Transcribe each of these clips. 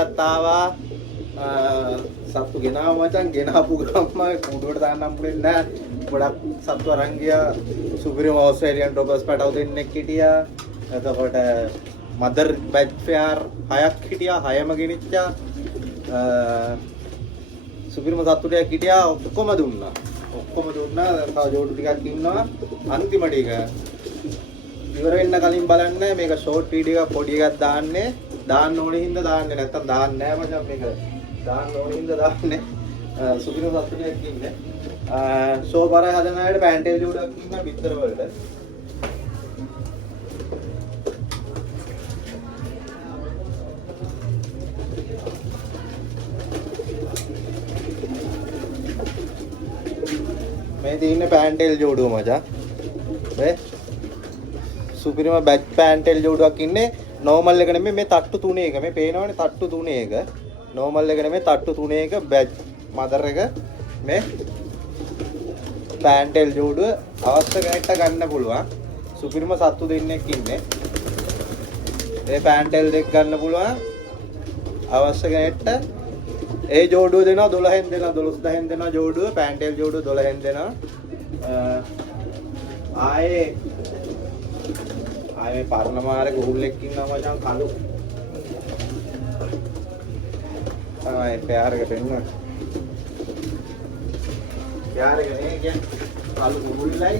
අදත් ආවා සත්තු ගෙනාව මචං ගෙනාපු ගම්ම කුඩුවට දාන්න හම්බුනේ නැහැ. ගොඩක් සත්තු අරන් ගියා. සුපිරිම ඕස්ට්‍රේලියන් ඩොගස් පැටව දෙන්නෙක් හිටියා. එතකොට මදර් බැච් ෆෙයාර් 6ක් හිටියා. 6ම ගෙනිච්චා. සුපිරිම සත්තු ටිකක් හිටියා. ඔක්කොම දුන්නා. තව ජෝඩු ටිකක් ඉන්නවා. අන්තිම ටික ඉවර වෙන්න කලින් බලන්න මේක ෂෝට් වීඩියෝ එකක් පොඩි එකක් දාන්න ඕනේ හින්දා දාන්නේ නැත්තම් දාන්නේ නැහැ මචං මේක දාන්න ඕනේ හින්දා දාන්නේ සුපිරිම සත්තු ටිකක් ඉන්නේ ෂෝ බරයි හදන අයට පැන්ටේල් ජෝඩක් ඉන්න පිටර වලට මේ තියෙන්නේ පැන්ටේල් ජෝඩුව මචං මේ සුපිරිම බැච් පැන්ටේල් ජෝඩුවක් ඉන්නේ නෝමල් එක නෙමෙයි මේ තට්ටු 3 එක මේ පේනවනේ තට්ටු 3 එක නෝමල් එක නෙමෙයි තට්ටු 3 එක බැච් මදර් එක මේ පැන්ටේල් ජෝඩුව අවශ්‍ය කෙනෙක්ට ගන්න පුළුවන් සුපිරිම සත්තු දෙන්නෙක් ඉන්නේ මේ පැන්ටේල් දෙක ගන්න පුළුවන් අවශ්‍ය කෙනෙක්ට ඒ ජෝඩුව දෙනවා 12න් දෙනවා 12000න් දෙනවා ජෝඩුව පැන්ටේල් ජෝඩුව 12න් දෙනවා ආයේ පරණ මාරේ කුරුල්ලෙක් ඉන්නවා මචං කළු. ආයේ පෙයාර එකට එන්න. පෙයාර එක නේ කියන්නේ කළු කුරුල්ලයි.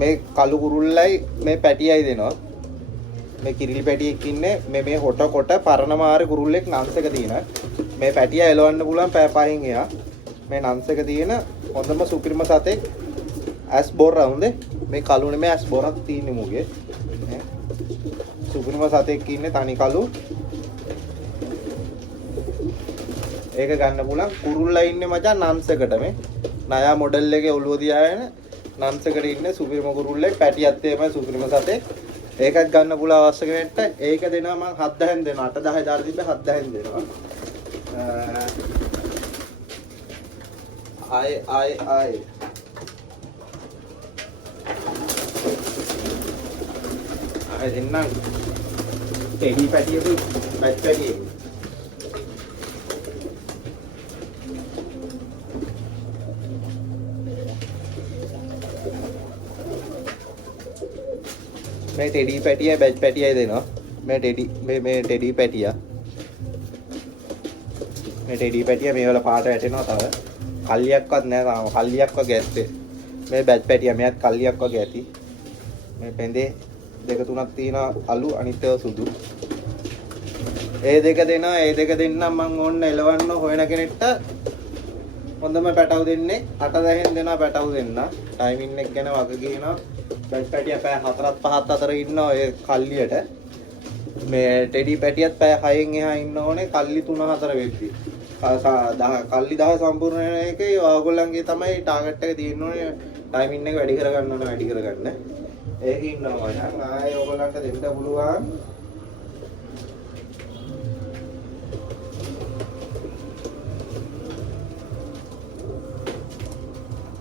මේ කළු කුරුල්ලයි මේ පැටියයි දෙනවා. මේ කිරිලි පැටියෙක් ඉන්නේ මේ හොට කොට පරණ මාරේ කුරුල්ලෙක් නන්සක තියෙනවා. මේ පැටිය එලවන්න පුළුවන් පෑ පහින් එයා මේ නන්ස් එක තියෙන හොඳම සුපිරිම සතෙක් ඇස් බෝර් රවුන්දේ මේ කළු නෙමෙයි ඇස් බෝරක් තියෙන්නේ මුගේ සුපිරිම සතෙක් ඉන්නේ තනි කළු ඒක ගන්න පුළුවන් කුරුල්ලා ඉන්නේ මචං නන්ස් එකට මේ නයා මොඩල් එකේ ඔළුව තියාගෙන නන්ස් එකට ඉන්නේ සුපිරිම කුරුල්ලෙක් පැටියත් එමය සුපිරිම සතෙක් ඒකත් ගන්න පුළුවන් අවශ්‍ය කෙනෙක්ට ඒක දෙනවා මම 7000න් දෙනවා 8000 දාලා තිබ්බ 7000න් දෙනවා ආයේ දෙන්නම් ටෙඩි පැටියෙකු බැච් පැටියෙකු මේ ටෙඩි පැටියයි බැච් පැටියයි දෙනවා මේ ටෙඩි පැටියා මේ ටෙඩි පැටියා මේ වල පාට වැටෙනවා තව කල්ලියක්වත් නැහැ තාම කල්ලියක් වගේ ඇත්තේ මේ බැච් පැටියා මෙයත් කල්ලියක් වගේ ඇති මේ පෙඳේ දෙක තුනක් තියෙනවා අලු අනිත් ඒවා සුදු ඒ දෙක දෙන්නම් මම ඕන්න එලවන්න හොයන කෙනෙක්ට හොඳම පැටව දෙන්නේ 8000න් දෙනවා පැටව දෙන්න ටයිමින් එක ගැන වග කියනවා බැච් පැටියා පැය 4ක් 5ක් අතර ඉන්නවා ඒ කල්ලියට මේ ටෙඩි පැටියත් පැය 6න් එහා ඉන්න ඕනේ කල්ලි 3-4 වෙද්දි කල්ලි 10 සම්පූර්ණ වෙන එකේ ඔයගොල්ලන්ගේ තමයි ටාගට් එක තියෙන්න ඕනේ ටයිමින් එක වැඩි කරගන්න ඒක ඉන්නවා මචං ආයේ ඔයගොල්ලන්ට දෙන්න පුළුවන්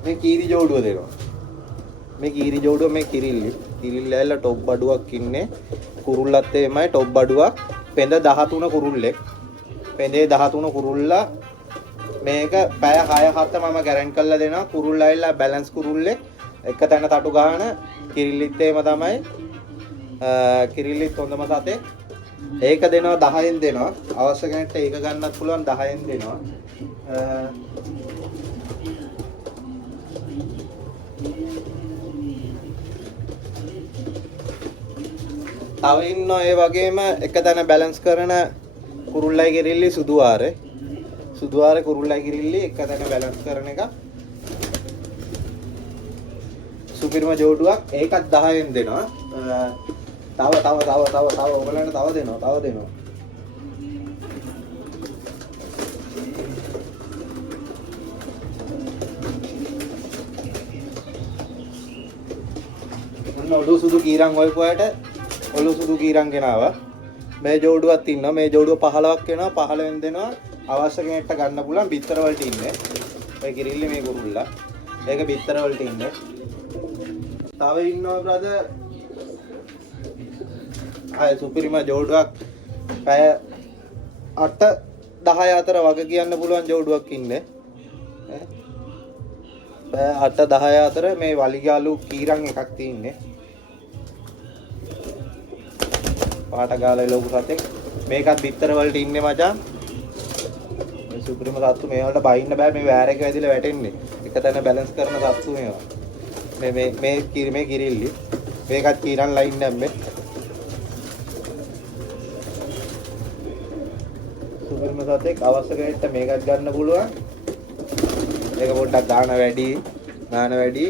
මේ කීරි ජෝඩුව දෙනවා මේ කීරි ජෝඩුව මේ කිරිල්ල ඇල්ල ටොප් බඩුවක් ඉන්නේ කුරුල්ලත් එමයයි ටොප් බඩුවක් පෙඳ 13 කුරුල්ලෙක් පෙඳේ 13 කුරුල්ලා මේක පැය 6-7 මම ගැරන්ට් කරලා දෙනවා කුරුල්ලා ඇවිල්ලා බැලන්ස් කුරුල්ලෙක් එක තැන තටු ගන්න කිරිල්ලිත් එහෙම තමයි කිරිල්ලිත් හොඳම සතේ ඒක දෙනවා 10න් දෙනවා අවශ්‍ය කෙනෙක්ට ඒක ගන්නත් පුළුවන් 10න් දෙනවා තව ඉන්නවා ඒ වගේම එක තැන බැලන්ස් කරන කුරුල්ලයි කිරිල්ලි සුදු ආරේ කුරුල්ලයි කිරිල්ලි එක තැන බැලන්ස් කරන එක සුපිරිම ජෝඩුවක් ඒකත් 10න් දෙනවා තව ඔයගලන්ට තව දෙනවා ඔන්න ඔළුව සුදු කීරන් හොයපුවාට ඔළුව සුදු කීරන් ගෙනාවා මේ ජෝඩුවක් ඉන්නවා මේ ජෝඩුව 15ක් වෙනවා 15න් දෙනවා අවශ්‍ය කෙනෙක්ට ගන්න පුළුවන් බිත්තර වලට ඉන්නේ ඔය කිරිල්ලි මේ කුරුල්ලා ඒක බිත්තර වලට ඉන්නේ තව ඉන්නවා බ්‍රදර්. ආය සුපිරිම ජෝඩුවක් පැය 8-10 අතර වගේ කියන්න පුළුවන් ජෝඩුවක් ඉන්නේ. පැය 8-10 අතර මේ වලිගාලු කීරන් එකක් තියෙන්නේ. පාට ගාලා ලොකු සතෙක්. මේකත් බිත්තර වලට ඉන්නේ මචං. මේ සුපිරිම සත්තු මේ වලට බයින්න බෑ මේ වෑර එක වැදිලා වැටෙන්නේ. එක තැන බැලන්ස් කරන සත්තු මේවා. මේ කිරිල්ලි. මේකත් කීරන් ලයින් නැම්මේ. සුපිරිම සතෙක් අවශ්‍ය කෙනෙක්ට මේකත් ගන්න පුළුවන්. මේක පොඩ්ඩක් දාන වැඩි.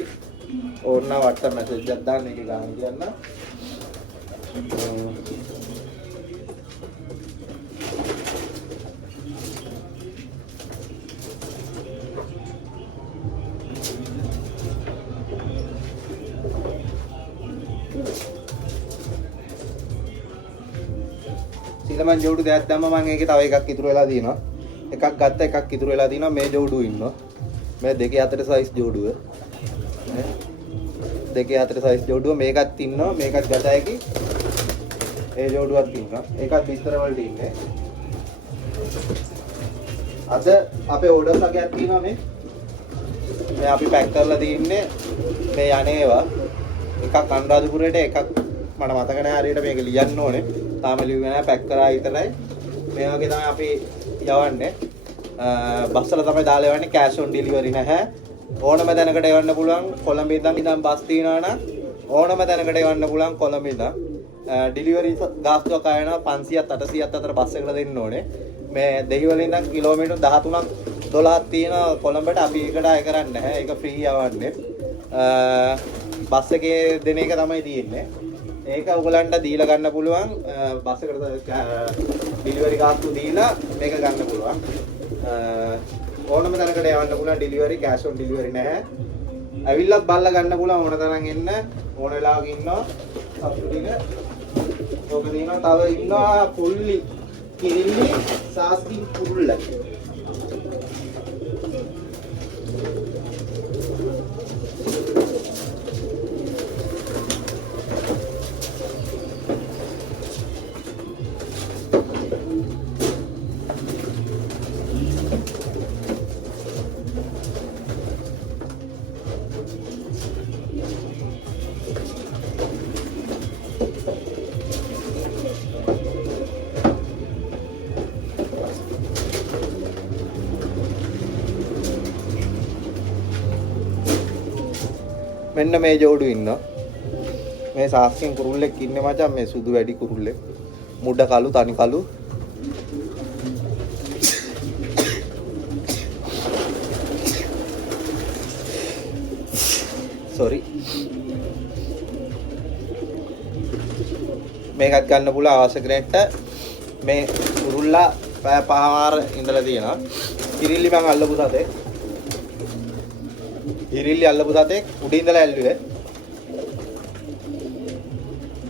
ඕන්න WhatsApp message එකක් දාන්න ඒකේ ගාන කියන්න. සීලමන් ජෝඩු දෙයක් දැම්ම මම ඒකේ තව එකක් ඉතුරු වෙලා තියෙනවා. එකක් ගත්ත එකක් ඉතුරු වෙලා තියෙනවා. මේ ජෝඩුව ඉන්නවා. මේ 2-4 සයිස් ජෝඩුව. 2-4 සයිස් ජෝඩුව මේකත් ඉන්නවා. මේකත් ගත හැකි. ඒ ජෝඩුවක් ඉන්නවා. ඒකත් බිස්තර වලට ඉන්නේ. අද අපේ ඕඩර්ස් එකක් තියෙනවා මේ. මේ අපි පැක් කරලා තින්නේ මේ යන්නේවා. එකක් අනුරාධපුරයට එකක් මට මතක නැහැ හරියට මේක ලියන්න ඕනේ. තාම ලියුවේ නැහැ පැක් කරා විතරයි. මේ වගේ තමයි අපි යවන්නේ. බස් වල තමයි දාලා යවන්නේ කැෂ් ඔන් ඩෙලිවරි නැහැ. ඕනම තැනකට යවන්න පුළුවන්. කොළඹ ඉඳන් බස් තියනවා නම් ඕනම තැනකට යවන්න පුළුවන් කොළඹ ඉඳන්. ඩෙලිවරි ගාස්තුවක් ආයනවා 500ත් 800ත් අතර බස් එකකට දෙන්න ඕනේ. මේ දෙහිවල ඉඳන් කිලෝමීටර් 13ක් 12ක් තියෙන කොළඹට අපි ඒකට අය කරන්නේ නැහැ. ඒක ෆ්‍රී යවන්නේ. බස් එකේ දෙන එක තමයි තියෙන්නේ. ඒක ඔයගලන්ට දීලා ගන්න පුළුවන් බස් එකට ඩෙලිවරි ගාස්තු දීලා මේක ගන්න පුළුවන්. ඕනම තැනකට යවන්න පුළුවන් ඩෙලිවරි කැෂ් ඔන් ඩෙලිවරි නැහැ. ඇවිල්ලත් බල්ලා ගන්න පුළුවන් ඕන තරම් එන්න ඕන වෙලාවක ඉන්නවා සතුටු ටික. ඕක දිනවා තව ඉන්නවා පුල්ලි කිරිල්ලි සාස්ති කුරුල්ල. මෙන්න මේ ජෝඩු ඉන්නවා. මේ සාස්කින් කුරුල්ලෙක් ඉන්නේ මචං මේ සුදු වැඩි කුරුල්ලෙක්. මුඩ කළු තනි කළු. sorry. මේකත් ගන්න පුළුවන් අවශ්‍ය කෙනෙක්ට. මේ කුරුල්ලා පැය 5මාර ඉඳලා තියෙනවා. කිරිල්ලි මං අල්ලපු සතේ. ඉරිල්ලි අල්ලපු සතෙක් උඩින් ඉඳලා ඇල්ලුවේ.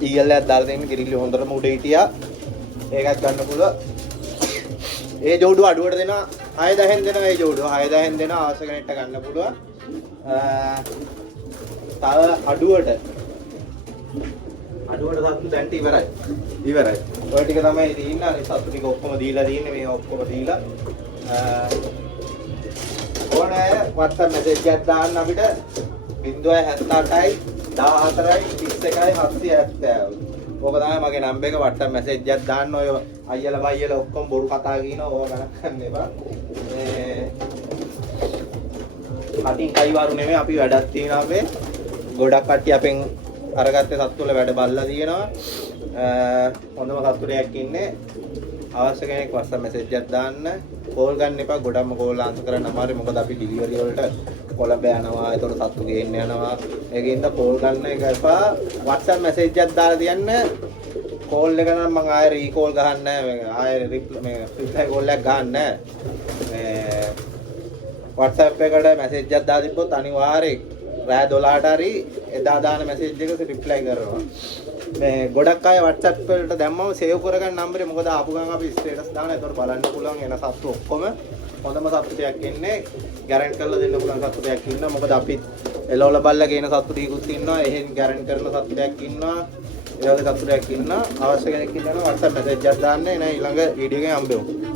ඊයල්ලයක් දාලා දෙන්න කිරිල්ලි හොඳටම උඩ හිටියා. ඒකත් ගන්න පුළුවන්. ඒ ජෝඩුව අඩුවට දෙනවා 6000න් දෙනවා ඒ ජෝඩුව 6000න් දෙනවා අවශ්‍ය කෙනෙක්ට ගන්න පුළුවන්. තව අඩුවට සත්තු දැන්ට ඉවරයි. ඔය ටික තමයි තියෙන්නේ. අනිත් සත්තු ටික ඔක්කොම දීලා තියෙන්නේ. මේ ඔක්කොම දීලා ඕනේ WhatsApp message එකක් දාන්න අපිට 078යි 14යි 31යි 770. ඕක තමයි මගේ නම්බර් එක. WhatsApp message එකක් දාන්න. ඔය අයියලා බයියලා ඔක්කොම බොරු කතා කියනවා. ඕක ගණන් ගන්න එපා. මේ කටින් කයිවාරු නෙමෙයි අපි වැඩක් තියෙනවා අපේ. ගොඩක් කට්ටිය අපෙන් අරගත්තේ සත්තු වල වැඩ බල්ලා තියෙනවා. හොඳම සත්තු ටිකක් ඉන්නේ. අවශ්‍ය කෙනෙක් WhatsApp message එකක් දාන්න. කෝල් ගන්න එපා. ගොඩක්ම කෝල් ආන්සර් කරන්න අමාරුයි. මොකද අපි ඩෙලිවරි වලට කොළඹ යනවා. ඒතකොට සත්තු ගේන්න යනවා. ඒකින්ද කෝල් ගන්න එක එපා. WhatsApp message එකක් දාලා තියන්න. කෝල් එක නම් මම ආයෙ රීකෝල් ගහන්නේ නැහැ. ආයෙ රිප්ලයි කෝල් එකක් ගහන්නේ නැහැ. මේ WhatsApp එකට message එකක් දාලා තිබ්බොත් අනිවාර්යෙන් රෑ 12ට හරි එදා දාන message එකට රිප්ලයි කරනවා. මේ ගොඩක් අය WhatsApp වලට දැම්මම සේව් කරගන්න නම්බරේ මොකද ආපු ගමන් අපි ස්ටේටස් දානවා. ඒතකොට බලන්න පුළුවන් එන සත්තු ඔක්කොම. හොඳම සතුටක් ඉන්නේ ගැරන්ට් කරලා දෙන්න පුළුවන් සතුටක් ඉන්නවා. මොකද අපි එළවල බල්ලා ගේන සතුටිකුත් ඉන්නවා. එහෙන් ගැරන්ට් කරන සතුටක් ඉන්නවා. ඒ වගේ සතුටක් ඉන්නවා. අවශ්‍ය කෙනෙක් ඉන්නවා WhatsApp message එකක් දාන්න එන ඊළඟ වීඩියෝ එකෙන් හම්බෙමු.